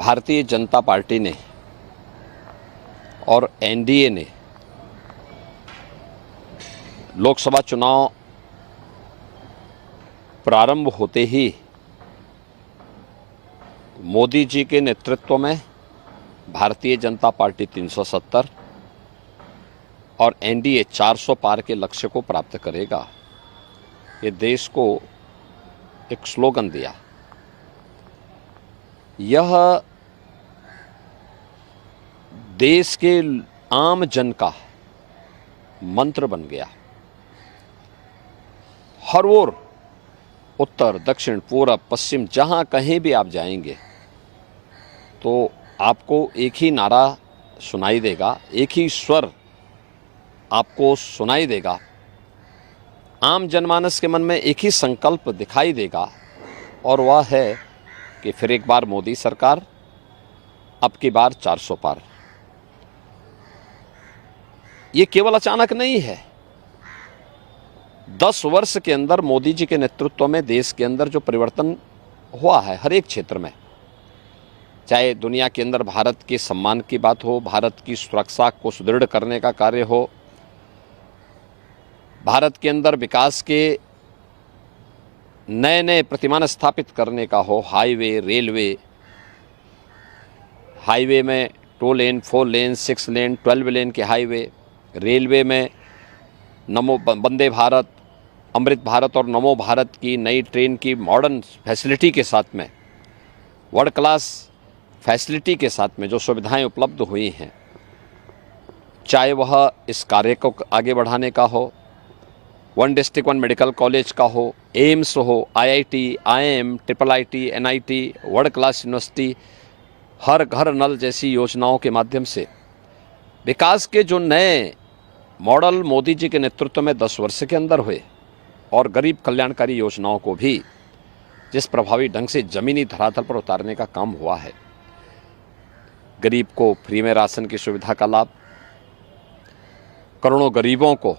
Bharatiya Janata party ने और NDA ने लोकसभा चुनाव प्रारंभ होते ही मोदी जी के नेतृत्व में भारतीय जनता पार्टी 370 और एनडीए 400 पार के लक्ष्य को प्राप्त करेगा, ये देश को एक स्लोगन दिया। यह देश के आम जन का मंत्र बन गया। हर ओर, उत्तर, दक्षिण, पूरब, पश्चिम, जहां कहीं भी आप जाएंगे तो आपको एक ही नारा सुनाई देगा, एक ही स्वर आपको सुनाई देगा। आम जनमानस के मन में एक ही संकल्प दिखाई देगा और वह है कि फिर एक बार मोदी सरकार, अब की बार 400 पार। ये केवल अचानक नहीं है। 10 वर्ष के अंदर मोदी जी के नेतृत्व में देश के अंदर जो परिवर्तन हुआ है हर एक क्षेत्र में, चाहे दुनिया के अंदर भारत के सम्मान की बात हो, भारत की सुरक्षा को सुदृढ़ करने का कार्य हो, भारत के अंदर विकास के नए नए प्रतिमान स्थापित करने का हो, हाईवे, रेलवे, हाईवे में 2 लेन, 4 लेन, 6 लेन, 12 लेन के हाईवे, रेलवे में नमो वंदे भारत, अमृत भारत और नमो भारत की नई ट्रेन की मॉडर्न फैसिलिटी के साथ में, वर्ल्ड क्लास फैसिलिटी के साथ में जो सुविधाएं उपलब्ध हुई हैं, चाहे वह इस कार्य को आगे बढ़ाने का हो, 1 डिस्ट्रिक्ट 1 मेडिकल कॉलेज का हो, एम्स हो, IIT, IIM, triple IT, NIT, world class university, हर घर नल जैसी योजनाओं के माध्यम से विकास के जो नए मॉडल मोदी जी के नेतृत्व में 10 वर्ष के अंदर हुए और गरीब कल्याणकारी योजनाओं को भी जिस प्रभावी ढंग से जमीनी धरातल पर उतारने का काम हुआ है, गरीब को फ्री में राशन की सुविधा का लाभ, करोड़ों गरीबों को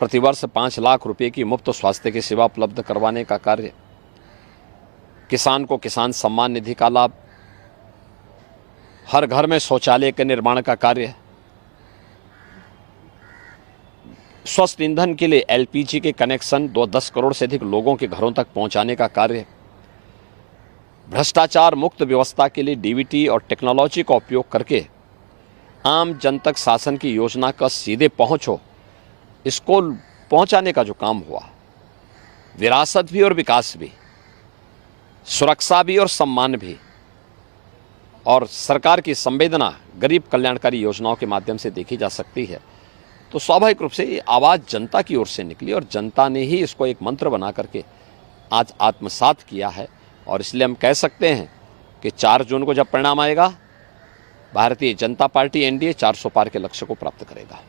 प्रतिवर्ष 5 लाख रुपए की मुफ्त स्वास्थ्य की सेवा उपलब्ध करवाने का कार्य, किसान को किसान सम्मान निधि का लाभ, हर घर में शौचालय के निर्माण का कार्य, स्वस्थ ईंधन के लिए एलपीजी के कनेक्शन 10 करोड़ से अधिक लोगों के घरों तक पहुंचाने का कार्य, भ्रष्टाचार मुक्त व्यवस्था के लिए डीबीटी और टेक्नोलॉजी का उपयोग करके आम जन तक शासन की योजना का सीधे पहुंच हो, इसको पहुंचाने का जो काम हुआ, विरासत भी और विकास भी, सुरक्षा भी और सम्मान भी, और सरकार की संवेदना गरीब कल्याणकारी योजनाओं के माध्यम से देखी जा सकती है, तो स्वाभाविक रूप से ये आवाज़ जनता की ओर से निकली और जनता ने ही इसको एक मंत्र बना करके आज आत्मसात किया है। और इसलिए हम कह सकते हैं कि 4 जून को जब परिणाम आएगा, भारतीय जनता पार्टी एनडीए 400 पार के लक्ष्य को प्राप्त करेगा।